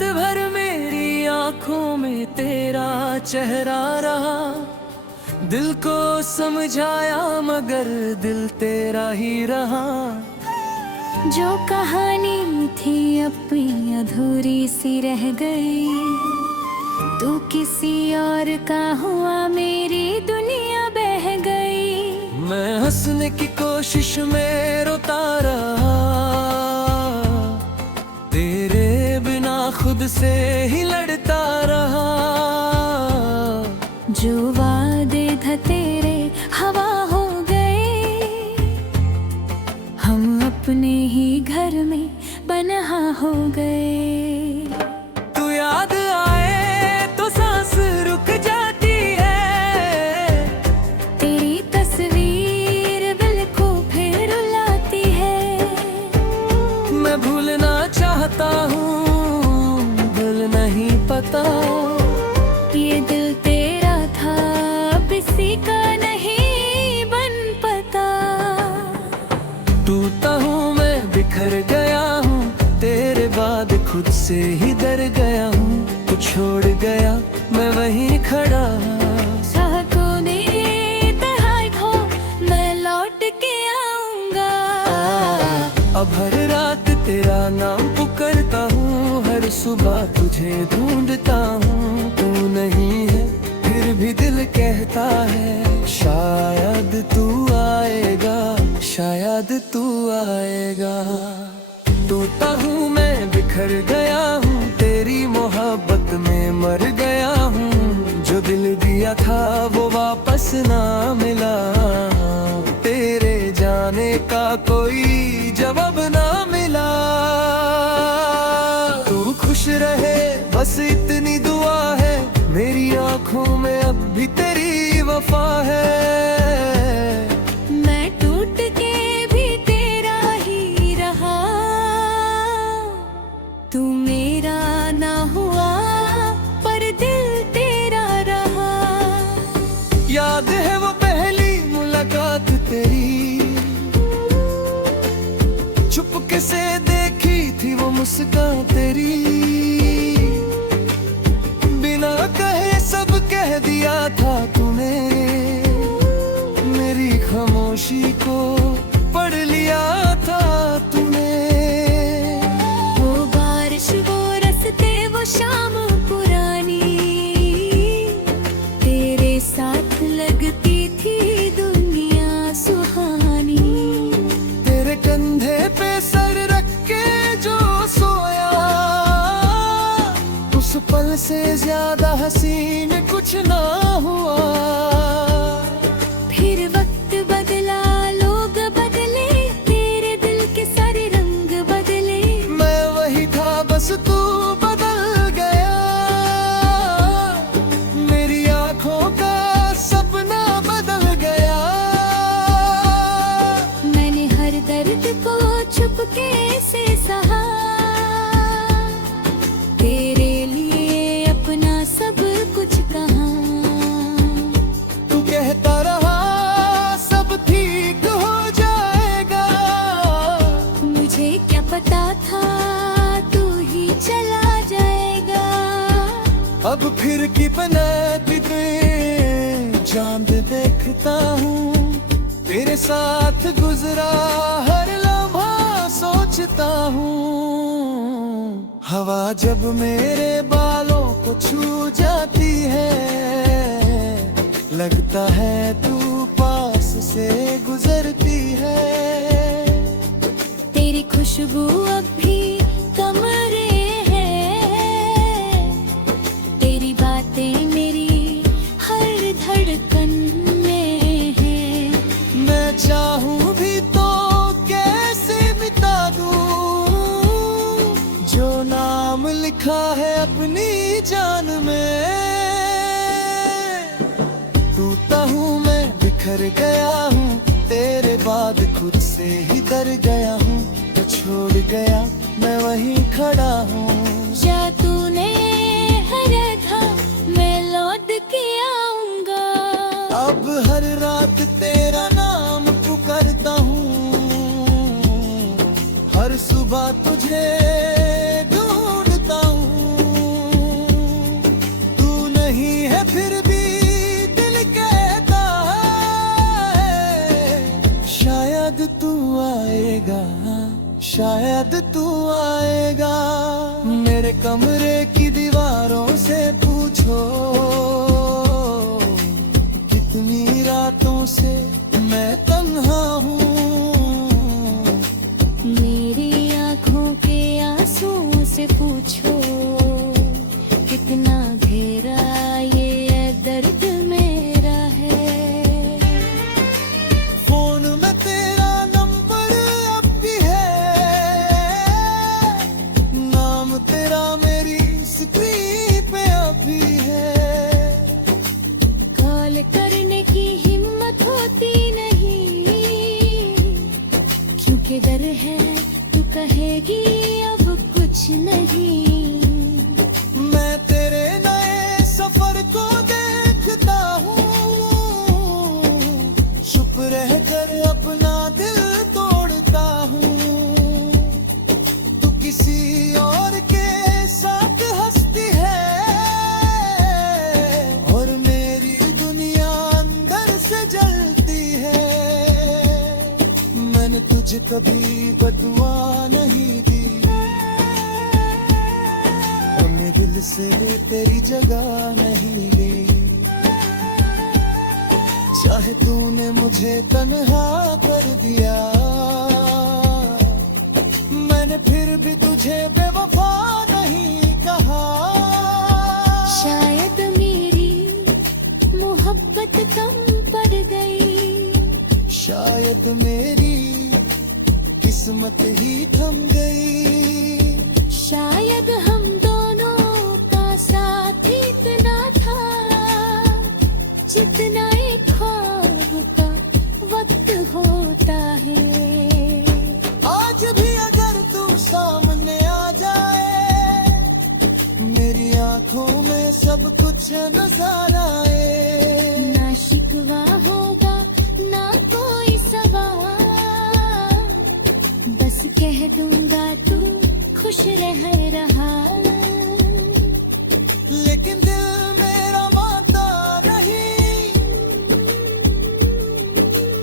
रात भर मेरी आंखों में तेरा चेहरा रहा। दिल को समझाया मगर दिल तेरा ही रहा। जो कहानी थी अपनी अधूरी सी रह गई, तू किसी और का हुआ मेरी दुनिया बह गई। मैं हंसने की कोशिश में रोता रहा, तेरे बिना खुद से ही लड़ता रहा। जो वादे थे तेरे हवा हो गए, हम अपने ही घर में बन्हा हो गए। तू याद आए तो सांस रुक जाती है, तेरी तस्वीर दिल को फिर रुलाती है। मैं भूलना चाहता हूँ, दिल नहीं पता ये दिल तेरा था, अब किसी का नहीं बन पता। टूटा हूँ मैं, बिखर गया हूँ, तेरे बाद खुद से ही डर गया हूँ। तू छोड़ गया, मैं वहीं खड़ा। चाह तूने तरह हो, मैं लौट के आऊंगा। अब हर रात तेरा नाम पुकारता हूँ, हर सुबह तुझे ढूंढता हूँ। तू नहीं है फिर भी दिल कहता है, शायद तू आएगा, शायद तू आएगा। टूटा हूँ मैं, बिखर गया हूँ, तेरी मोहब्बत में मर गया हूँ। जो दिल दिया था वो वापस ना मिला, तेरे जाने का कोई जवाब ना मिला। तू खुश रहे बस इतनी दुआ है, मेरी आंखों में अब भी तेरी वफा है। मैं टूट के भी तेरा ही रहा, तू मेरा ना हुआ पर दिल तेरा रहा। याद है वो पहली मुलाकात तेरी, चुपके से देखी थी वो मुस्कान तेरी। बिना कहे सब कह दिया था तूने, मेरी खामोशी को पढ़ लिया था तूने। वो बारिश, वो रस्ते, वो शाम पुरानी, तेरे साथ लगती थी दुनिया सुहानी। तेरे कंधे पे सर रख के जो सोया, उस पल से ज्यादा हसीन कुछ ना हुआ। फिर वक्त बदला, लोग बदले, तेरे दिल के सारे रंग बदले। मैं वही था बस तू बदल गया, मेरी आंखों का सपना बदल गया। मैंने हर दर्द को चुपके से सहा, तेरे लिए अपना सब कुछ कहा। तू कहता रहा सब ठीक हो जाएगा, मुझे क्या पता था तू ही चला जाएगा। अब फिर की बनाती चांद देखता हूँ, तेरे साथ गुजरा हर लम्हा सोचता हूँ। हवा जब मेरे बालों को छू जाती है, लगता है तू पास से गुजरती है। तेरी खुशबू अब भी कमरे हैं, तेरी बातें मेरी हर धड़कन में है। मैं चाहूं भी तो कैसे मिटा दूं, जो नाम लिखा है अपनी जान में। टूटा हूँ मैं, बिखर गया हूँ, तेरे बाद खुद से ही डर गया हूँ। तो छोड़ गया, मैं वहीं खड़ा हूँ। जा तूने हरा था, मैं लौट के आऊंगा। अब हर रात तेरा नाम पुकारता हूँ, हर सुबह तुझे ढूंढता हूँ। शायद तू आएगा, शायद तू आएगा। मेरे कमरे की दीवारों से पूछो, कितनी रातों से मैं तन्हा हूँ। मेरी आँखों के आंसुओं से पूछो, कितना गहरा ये दर्द मेरा है। फोन में तेरा नंबर अब भी है, नाम तेरा मेरी स्क्रीन पे अभी है। कॉल करने की हिम्मत होती नहीं, क्योंकि डर है तू कहेगी अब कुछ नहीं। मैं तेरे नए सफर को देखता हूँ, चुप रह कर अपना दिल तोड़ता हूँ। तू किसी और के साथ हंसती है, और मेरी दुनिया अंदर से जलती है। मैंने तुझे कभी बदुआ नहीं दी, अपने दिल से तेरी जगह नहीं ली। चाहे तूने मुझे तन्हा कर दिया, मैंने फिर भी तुझे बेवफा नहीं कहा। शायद मेरी मोहब्बत कम पड़ गई, शायद मेरी किस्मत ही थम गई। शायद हम दोनों का साथ इतना था, जितना एक ख्वाब का वक्त होता है। आज भी अगर तू सामने आ जाए, मेरी आंखों में सब कुछ नजर आए। ना शिकवा होगा ना कोई सवाल, बस कह दूंगा तू खुश रह रहा। लेकिन दिल मेरा मानता नहीं,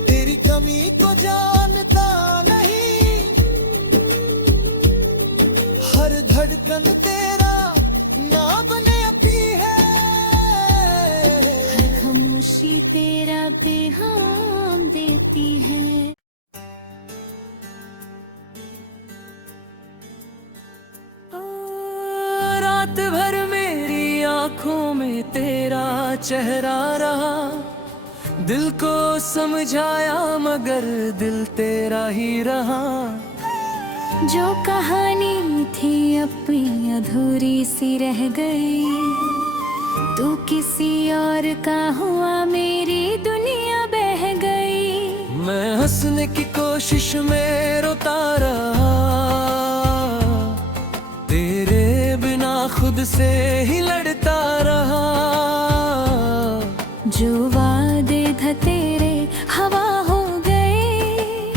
तेरी कमी को जानता नहीं। हर धड़कन तेरा नाम ने अपी है, हर खामोशी तेरा पैगाम देती है। रात भर मेरी आंखों में तेरा चेहरा रहा। दिल को समझाया मगर दिल तेरा ही रहा। जो कहानी थी अपनी अधूरी सी रह गई, तू किसी और का हुआ मेरी दुनिया बह गई। मैं हंसने की कोशिश में रोता रहा, तेरे बिना खुद से ही लड़ता रहा। जो वादे थे तेरे हवा हो गए,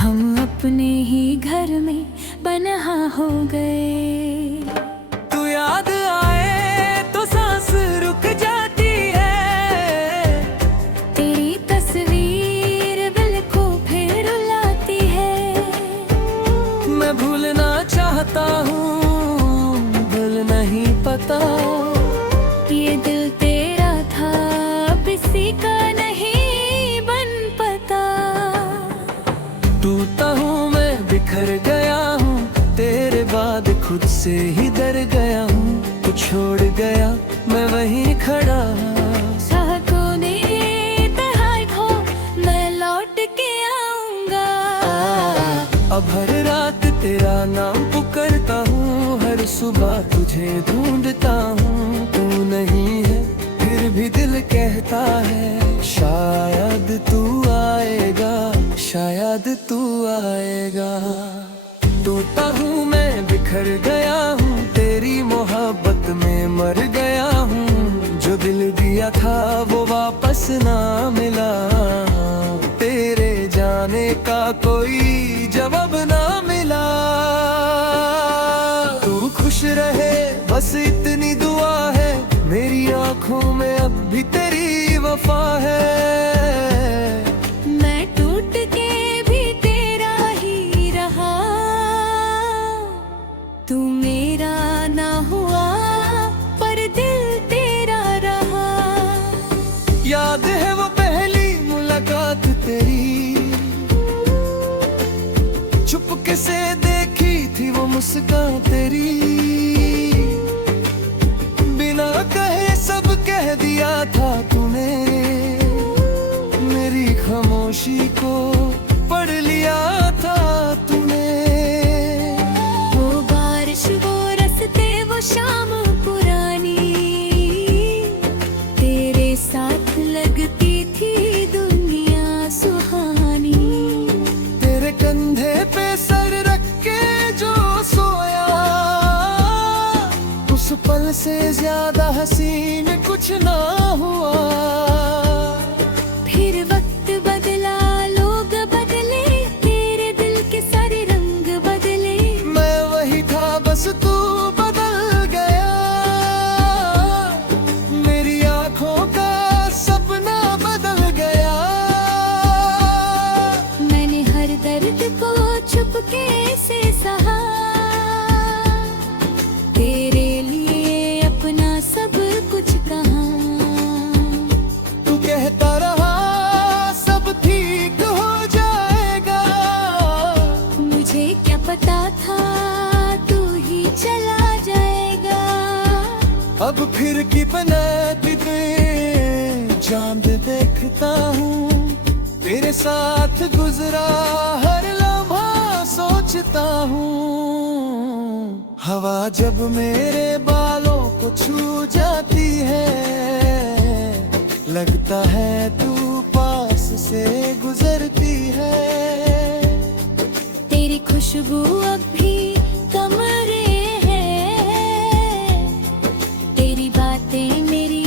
हम अपने ही घर में बन्हा हो गए। तू याद आए तो सांस रुक जाती है, तेरी तस्वीर दिल को फिर रुलाती है। मैं भूलना चाहता हूँ, दिल नहीं पता। ये दिल तेरा था अब इसी का नहीं बन पता। टूटा हूँ मैं, बिखर गया हूँ, तेरे बाद खुद से ही डर गया हूँ। तू छोड़ गया मैं वहीं खड़ा। चाहतों ने तन्हाई हो, मैं लौट के आऊंगा। अब हर रात तेरा नाम पुकारता हूँ, हर सुबह तुझे ढूंढता हूँ। तू नहीं है फिर भी दिल कहता है, शायद तू आएगा, शायद तू आएगा। टूटा हूँ मैं, बिखर गया हूँ, तेरी मोहब्बत में मर गया हूँ। जो दिल दिया था वो वापस ना मिला, तेरे जाने का कोई जवाब ना मिला। तू खुश रहे बस इतनी दुआ है, मेरी आंखों में अब भी तेरी वफा है। मैं टूट से देखी थी वो मुस्कान तेरी, बिना कहे सब कह दिया था तूने, मेरी खामोशी को पढ़ लिया था तूने। वो बारिश, वो रास्ते, वो शाम पुरानी, तेरे साथ लगती थी दुनिया सुहानी। तेरे कंधे पे सर रख के जो सोया, उस पल से ज्यादा हसीन कुछ ना हुआ। फिर वक्त बदला, लोग बदले, तेरे दिल के सारे रंग बदले। मैं वही था बस तू बदल गया, मेरी आंखों का सपना बदल गया। मैंने हर दर्द को चुपके से सहा, तेरे लिए अपना सब कुछ कहा। तू कहता रहा सब ठीक हो जाएगा, मुझे क्या पता था तू ही चला जाएगा। अब फिर की बनाती चांद देखता हूँ, तेरे साथ गुजरा हर लम्हा सोचता हूँ। हवा जब मेरे बालों को छू जाती है, लगता है तू पास से गुजरती है। तेरी खुशबू अब भी कमरे है, तेरी बातें मेरी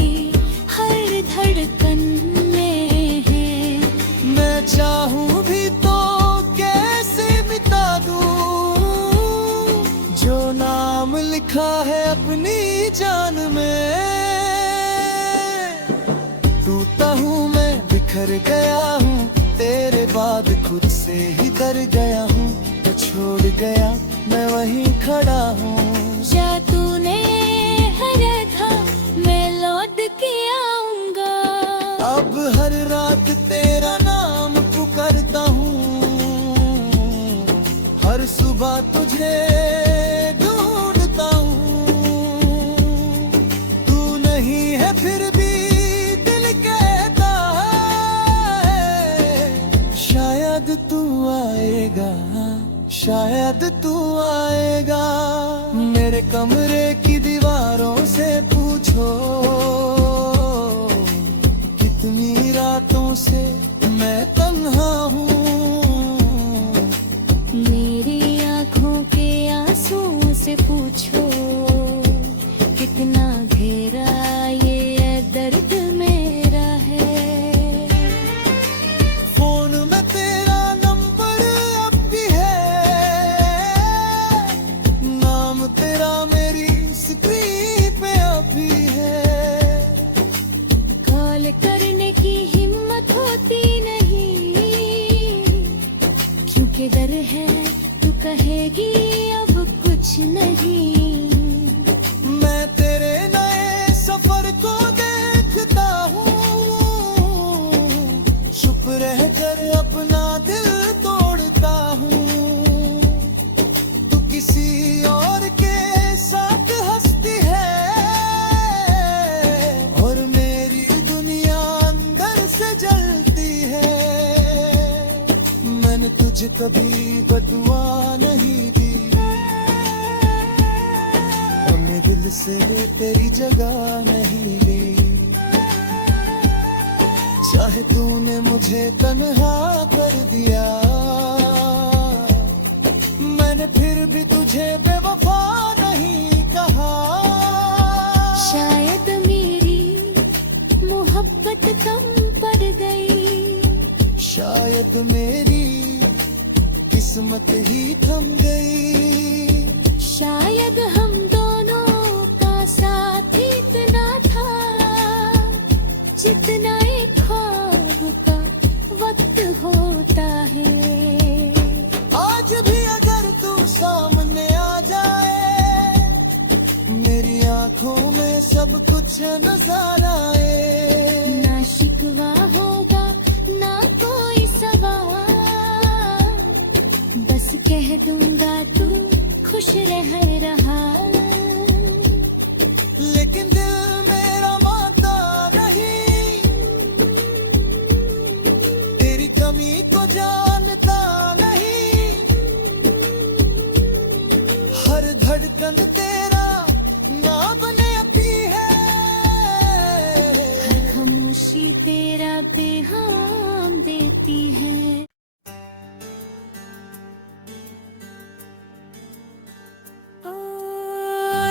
हर धड़कन में है। मैं चाहूं भी तो कैसे मिटा दूं, जो नाम लिखा है अपनी जान में। टूटा हूँ मैं, बिखर गया हूँ, तेरे बाद खुद से ही डर गया हूँ। तो छोड़ गया मैं वहीं खड़ा हूँ। जा तूने हरा था, मैं लौट के आऊंगा। अब हर रात तेरा नाम पुकारता हूँ, हर सुबह तुझे ढूंढता हूँ। तू नहीं है फिर भी दिल कहता है, शायद तू आएगा, शायद तू आएगा। मेरे कमरे की दीवारों से पूछो, कितनी रातों से मैं तन्हा हूँ। मेरी आँखों के आंसुओं से पूछो, कितना घेरा ये दर्द मेरा है। फोन में तेरा नंबर अब भी है, नाम तेरा मेरी स्क्रीन पे अभी है। कॉल करने की हिम्मत होती नहीं, क्योंकि डर है तू कहेगी अब कुछ नहीं। मैं तेरे नए सफर को देखता हूँ, चुप रह कर अपना दिल तोड़ता हूँ। तू किसी और के साथ हंसती है, और मेरी दुनिया अंदर से जलती है। मैंने तुझे कभी बदुआ नहीं दी, अपने दिल से तेरी जगह नहीं ली। चाहे तूने मुझे तन्हा कर दिया, मैंने फिर भी तुझे बेवफा नहीं कहा। शायद मेरी मोहब्बत कम पड़ गई, शायद मेरी किस्मत ही थम गई। शायद हम दोनों का साथ इतना था, जितना एक ख्वाब का वक्त होता है। आज भी अगर तू सामने आ जाए, मेरी आंखों में सब कुछ नजर आए। ना शिकवा होगा ना कोई सवाल, बस कह कह दूंगा तू खुश रह रहा। लेकिन दिल मेरा मानता नहीं, तेरी कमी को जानता नहीं। हर धड़कन तेरा नाम अपनी है, हर खामोशी तेरा पैगाम देती है।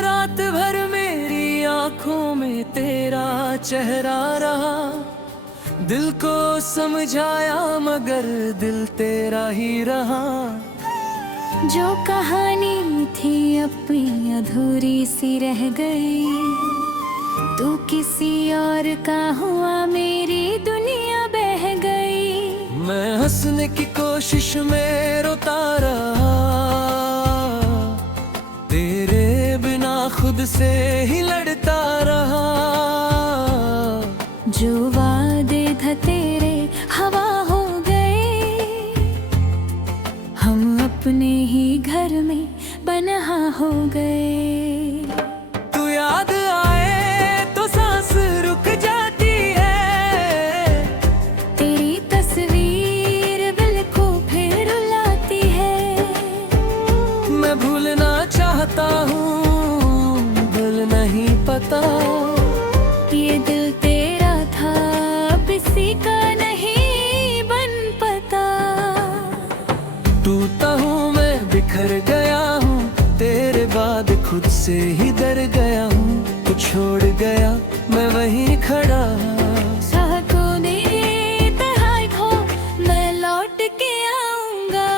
रात भर मेरी आंखों में तेरा चेहरा रहा। दिल को समझाया मगर दिल तेरा ही रहा। जो कहानी थी अपनी अधूरी सी रह गई, तू किसी और का हुआ मेरी दुनिया बह गई। मैं हंसने की कोशिश में रोता रहा, तेरे बिना खुद से ही लड़ता रहा। जो वादे थे तेरे हवा हो गए, हम अपने ही घर में बन्हा हो गए। तू याद आए तो सांस रुक जाती है, तेरी तस्वीर दिल को फिर रुलाती है। मैं भूलना चाहता हूँ, दिल नहीं पता। ये दिल तेरा था, अब इसी का नहीं बन पता। टूटा हूँ मैं, बिखर गया हूँ, तेरे बाद खुद से ही डर गया हूँ। तू छोड़ गया, मैं वहीं खड़ा। चाहतों ने तन्हाई खो, मैं लौट के आऊंगा।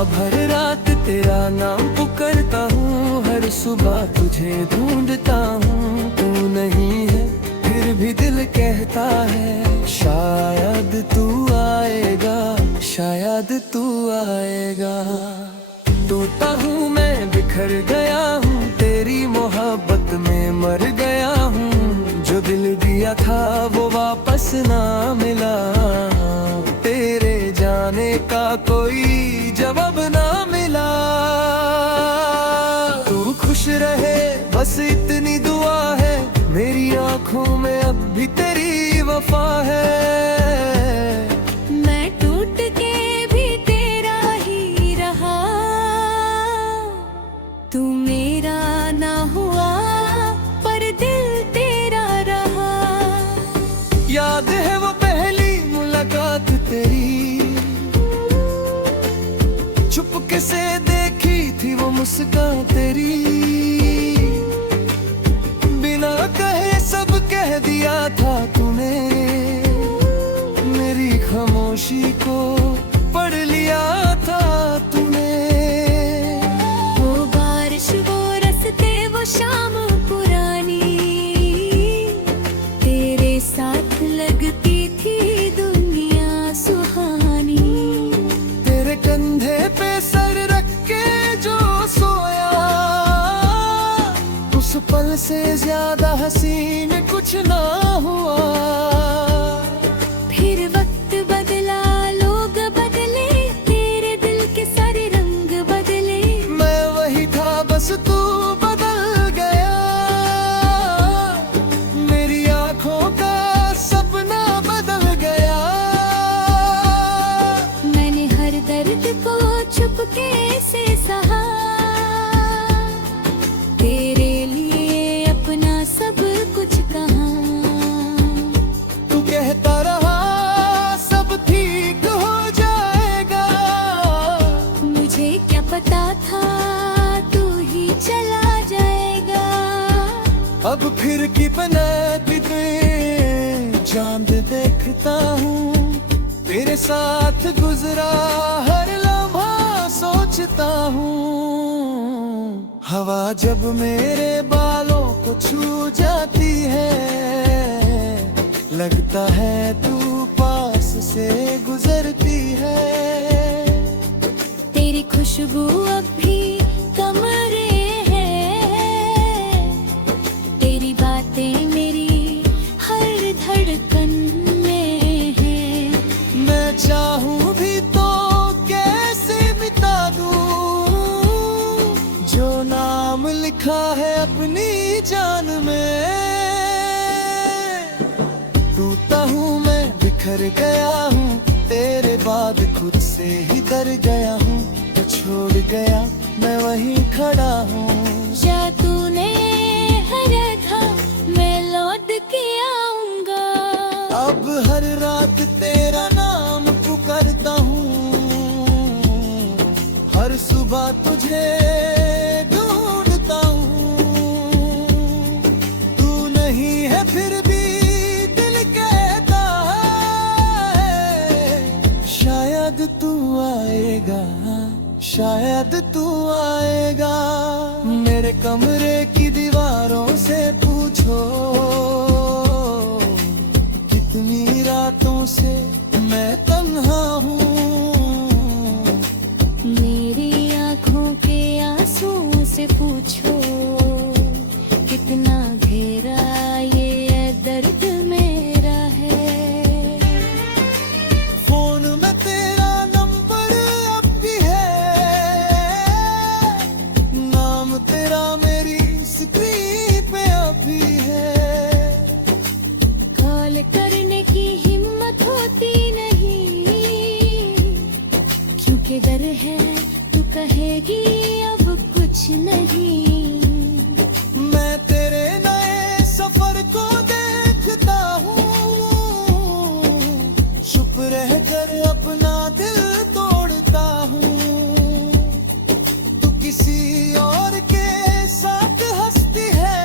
अब हर रात तेरा नाम पुकारता हूँ, हर सुबह तुझे ढूंढता हूँ। तू नहीं है फिर भी दिल कहता है, शायद तू आएगा, शायद तू आएगा। टूटा हूँ मैं, बिखर गया हूँ, तेरी मोहब्बत में मर गया हूँ। जो दिल दिया था वो वापस ना मिला, तेरे जाने का कोई जवाब ना मिला। तू खुश रहे बस इतनी दुआ है, मेरी आंखों में अब भी तेरी वफा है। मैं टूट के भी तेरा ही रहा, तू मेरा ना हुआ पर दिल तेरा रहा। याद है वो पहली मुलाकात तेरी, चुपके से देखी थी वो मुस्कान तेरी। बिना कहे सब कह दिया था तूने, मेरी खामोशी को पढ़ लिया था तूने। वो बारिश, वो रस्ते, वो शाम पुरानी, तेरे साथ लगती थी दुनिया सुहानी। तेरे कंधे पे सर रख के जो सोया, उस पल से ज्यादा हसीन कुछ ना हुआ। फिर वक्त बदला, लोग बदले, तेरे दिल के सारे रंग बदले। मैं वही था बस तू बदल गया, मेरी आंखों का सपना बदल गया। मैंने हर दर्द को चुपके से सहा, तेरे लिए अपना सब कुछ कहा। तू कहता रहा सब ठीक हो जाएगा, मुझे क्या पता था तू ही चला जाएगा। अब फिर की बनाती चांद देखता हूँ, तेरे साथ गुजरा हर लम्हा सोचता हूँ। हवा जब मेरे बालों को छू जाती है, लगता है तू पास से गुजरती है। तेरी खुशबू अब भी कमरे हैं, तेरी बातें मेरी हर धड़कन में है। मैं चाहूँ भी तो कैसे मिटा लिखा है अपनी जान में। टूटा हूँ मैं, बिखर गया हूँ, तेरे बाद खुद से ही डर गया हूँ। तो छोड़ गया मैं वहीं खड़ा हूँ। जा तूने हरा था, मैं लौट के आऊंगा। अब हर रात तेरा नाम पुकारता हूँ, हर सुबह तुझे ढूंढता हूँ। तू नहीं है फिर भी दिल कहता है, शायद तू आएगा, शायद तू आएगा। मेरे कमरे की दीवारों से पूछो, कितनी रातों से मैं तन्हा हूँ। मेरी आँखों के आंसुओं से पूछो, कितना घेरा ये दर्द मेरा है। फोन में तेरा नंबर अब भी है, नाम तेरा मेरी स्क्रीन पे अभी है। कॉल करने की हिम्मत होती नहीं, क्योंकि डर है तू कहेगी अब कुछ नहीं। मैं तेरे नए सफर को देखता हूँ, चुप रह कर अपना दिल तोड़ता हूँ। तू किसी और के साथ हंसती है,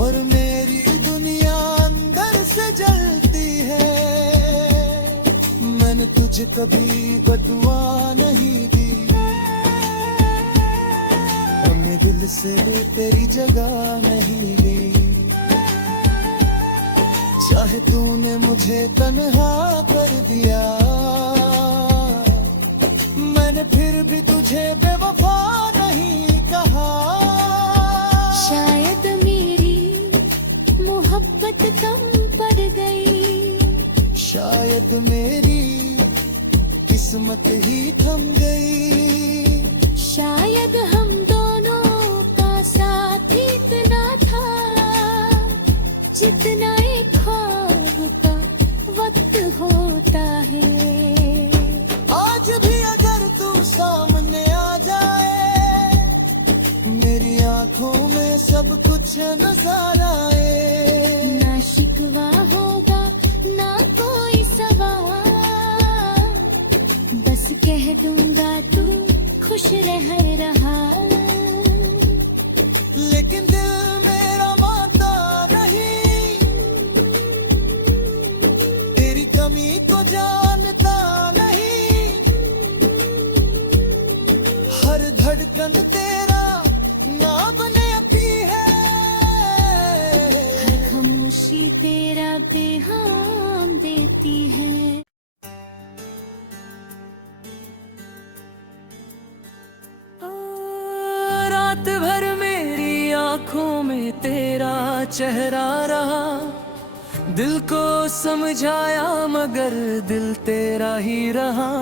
और मेरी दुनिया अंदर से जलती है। मैंने तुझे कभी बदुआ नहीं दी, अपने दिल से तेरी जगह नहीं ली। चाहे तूने मुझे तन्हा कर दिया, मैंने फिर भी तुझे बेवफा नहीं कहा। शायद मेरी मोहब्बत कम पड़ गई, शायद मेरी किस्मत ही थम गई। शायद हम दोनों का साथ इतना था, जितना एक ख्वाब का वक्त होता है। आज भी अगर तू सामने आ जाए, मेरी आंखों में सब कुछ नजर आए। ना शिकवा होगा ना कोई सवाल, बस कह दूंगा तू खुश रह रहा। लेकिन दिल मेरा मानता नहीं, तेरी कमी को जानता नहीं। हर धड़कन तेरा नाम अपनी है, हर खामोशी तेरा पैगाम देती है। रात भर मेरी आंखों में तेरा चेहरा रहा। दिल को समझाया मगर दिल तेरा ही रहा।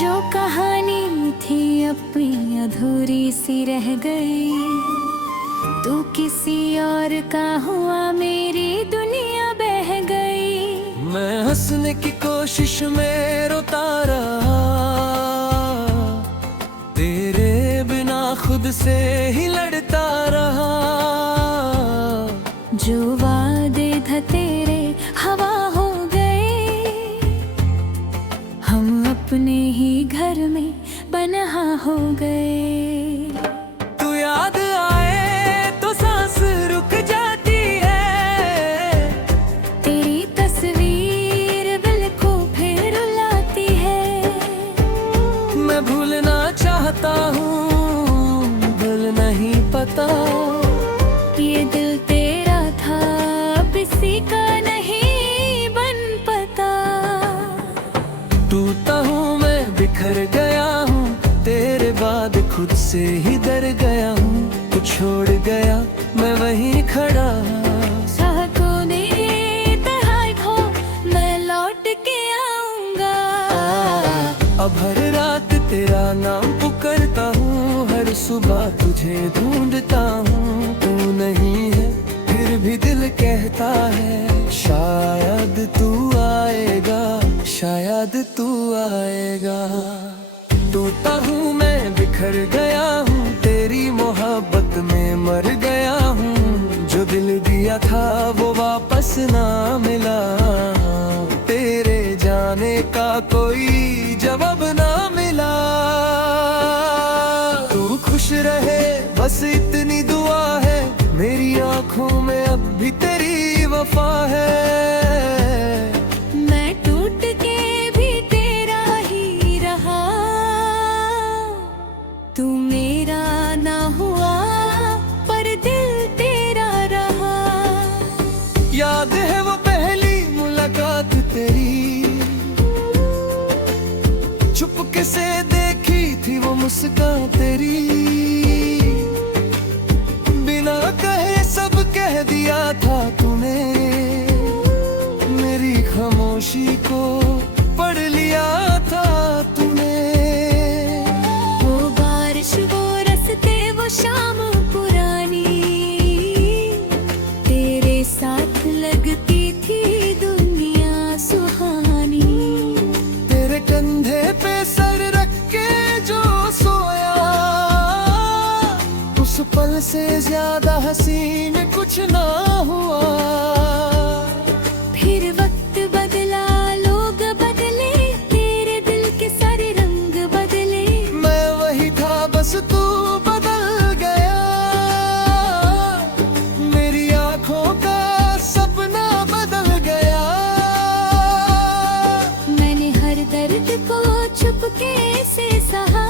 जो कहानी थी अपनी अधूरी सी रह गई, तू किसी और का हुआ मेरी दुनिया बह गई। मैं हंसने की कोशिश में रोता रहा, तेरे बिना खुद से ही लड़ता रहा। जो वादे थे तेरे हवा हो गए, हम अपने ही घर में बन्हा हो गए। तू याद आए तो सांस रुक जाती है, तेरी तस्वीर दिल को फिर रुलाती है। मैं भूलना चाहता हूँ, दिल नहीं पता। ये दिल तेरा था, अब इसी का नहीं बन पता। टूटा हूँ मैं, बिखर गया हूँ, तेरे बाद खुद से ही डर गया हूँ। तू छोड़ गया मैं वहीं खड़ा। चाहतों ने तन्हाई खो, मैं लौट के आऊंगा। अब हर रात तेरा नाम पुकारता हूँ, हर सुबह तुझे ढूंढता हूँ, तू नहीं है फिर भी दिल कहता है शायद तू आएगा, शायद तू आएगा। टूटा हूँ मैं, बिखर गया हूँ, तेरी मोहब्बत में मर गया हूँ। जो दिल दिया था वो वापस ना मिला, तेरे जाने का कोई जवाब ना मिला। तू खुश रहे बस इतनी दुआ है, मेरी आंखों में अब भी तेरी वफा है। मैं टूट के भी तेरा ही रहा, तू मेरा ना हुआ पर दिल तेरा रहा। याद है वो पहली मुलाकात तेरी, चुपके से देखी थी वो मुस्कान तेरी। बिना कहे सब कह दिया था तूने, मेरी खामोशी को पढ़ लिया था तूने। वो बारिश, वो रास्ते, वो शाम पुरानी, तेरे साथ लगती थी दुनिया सुहानी। तेरे कंधे पे सर रख के जो सोया, उस पल से ज्यादा हसीन कुछ ना हुआ। फिर वक्त बदला, लोग बदले, तेरे दिल के सारे रंग बदले। मैं वही था बस तू बदल गया, मेरी आंखों का सपना बदल गया। मैंने हर दर्द को चुपके से सहा,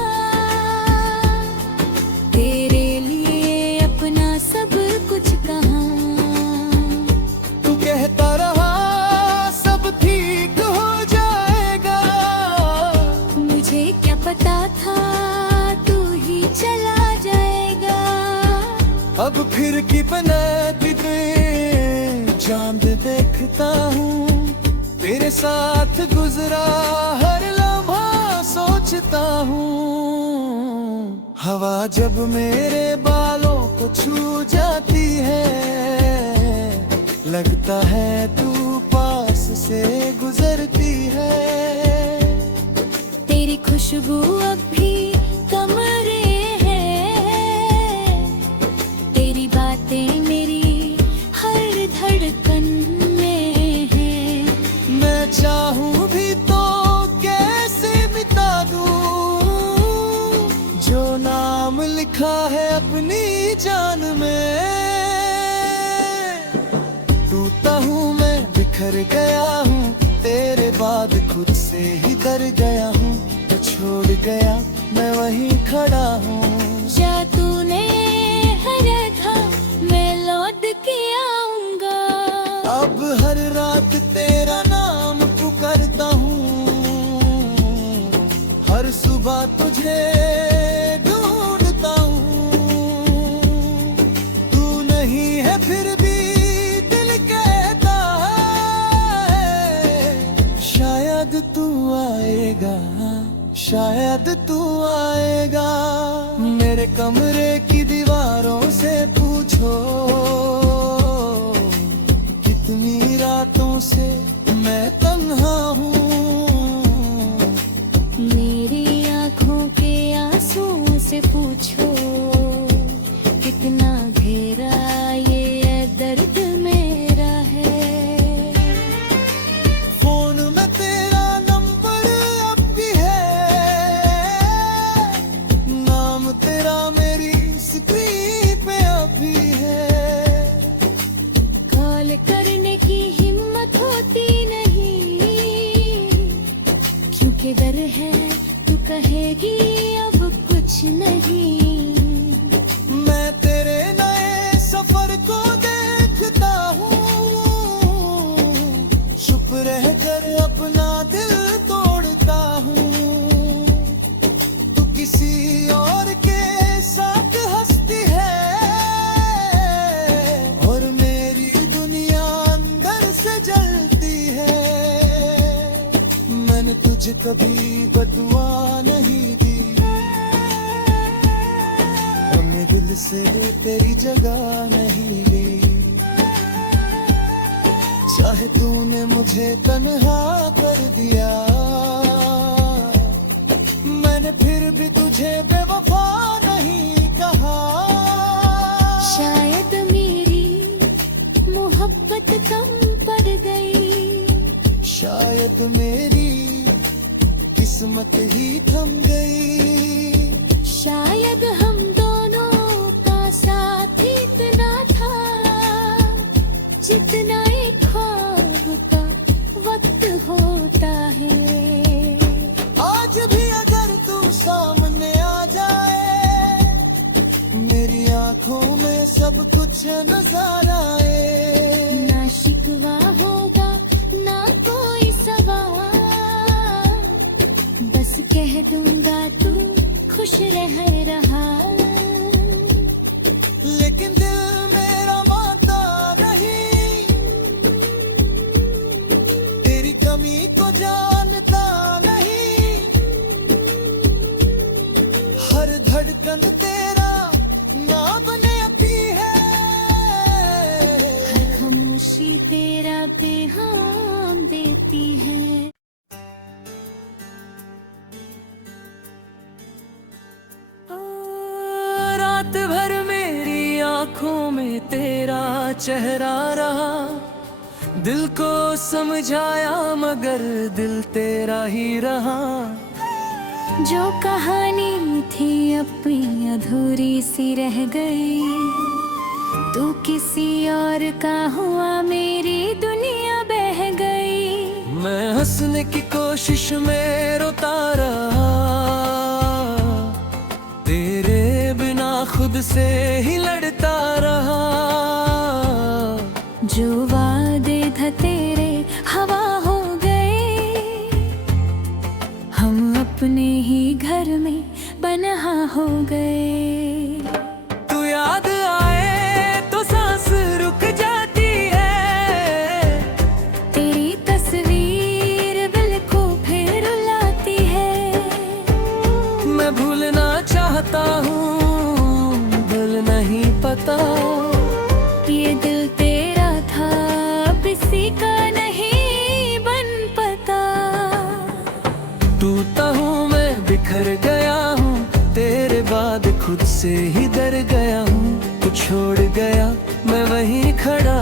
तेरे लिए अपना सब कुछ कहा। तू कहता रहा सब ठीक हो जाएगा, मुझे क्या पता था तू ही चला जाएगा। अब फिर की बनाती चांद देखता हूँ, तेरे साथ गुजरा हर लम्हा सोचता हूँ। हवा जब मेरे बालों को छू जाती है, लगता है तू पास से गुजरती है। तेरी खुशबू अब भी कमरे है, तेरी बातें मेरी हर धड़कन में है। मैं चाहूं भी तो कैसे मिटा दूं, जो नाम लिखा है अपनी जान में। टूटा हूँ मैं, बिखर गया हूँ, तेरे बाद खुद से ही डर गया हूँ। तो छोड़ गया मैं वहीं खड़ा हूँ। जा तूने हरा था, मैं लौट के आऊंगा। अब हर रात तेरा नाम पुकारता हूँ, हर सुबह तुझे ढूंढता हूँ। तू नहीं है फिर भी दिल कहता है शायद तू आएगा, शायद तू आएगा। मेरे कमरे की दीवारों से पूछो, कितनी रातों से मैं तन्हा हूँ। मेरी आँखों के आंसुओं से पूछो, कितना घेरा ये दर्द मेरा है। फोन में तेरा नंबर अब भी है, नाम तेरा मेरी स्क्रीन पे अब भी है। कॉल करने की हिम्मत होती नहीं, क्योंकि डर है तू कहेगी अब कुछ नहीं। मैं तेरे नए सफर को देखता हूँ, चुप रह कर अपना दिल तोड़ता हूँ। तू किसी और के साथ हंसती है, और मेरी दुनिया अंदर से जलती है। मैंने तुझे कभी बदुआ नहीं दी, से तेरी जगह नहीं ली। चाहे तूने मुझे तन्हा कर दिया, मैंने फिर भी तुझे बेवफा नहीं कहा। शायद मेरी मोहब्बत कम पड़ गई, शायद मेरी किस्मत ही थम गई। शायद हम दोनों का साथ इतना था जितना एक ख्वाब का वक्त होता है। आज भी अगर तू सामने आ जाए, मेरी आंखों में सब कुछ नजर आए। ना शिकवा होगा ना कोई सवाल, बस कह दूंगा तू खुश रह रहा। लेकिन दिल मेरा मानता नहीं, तेरी कमी को जानता नहीं। हर धड़कन तेरा नाम लेती है, हर खामोशी तेरा पैगाम देती है। रात भर मेरी आंखों में तेरा चेहरा रहा। दिल को समझाया मगर दिल तेरा ही रहा। जो कहानी थी अपनी अधूरी सी रह गई, तू किसी और का हुआ मेरी दुनिया बह गई। मैं हंसने की कोशिश में रोता रहा, तेरे बिना खुद से ही लड़ता रहा। जो वादे थे तेरे हवा हो गए, हम अपने ही घर में बन्हा हो गए। तू याद आए तो सांस रुक जाती है, तेरी तस्वीर दिल को फिर रुलाती है। मैं भूलना चाहता हूँ, दिल नहीं पता। ये दिल तेरा था अब इसी का नहीं बन पता। टूटा हूँ मैं, बिखर गया हूँ, तेरे बाद खुद से ही डर गया हूँ। तू छोड़ गया मैं वहीं खड़ा।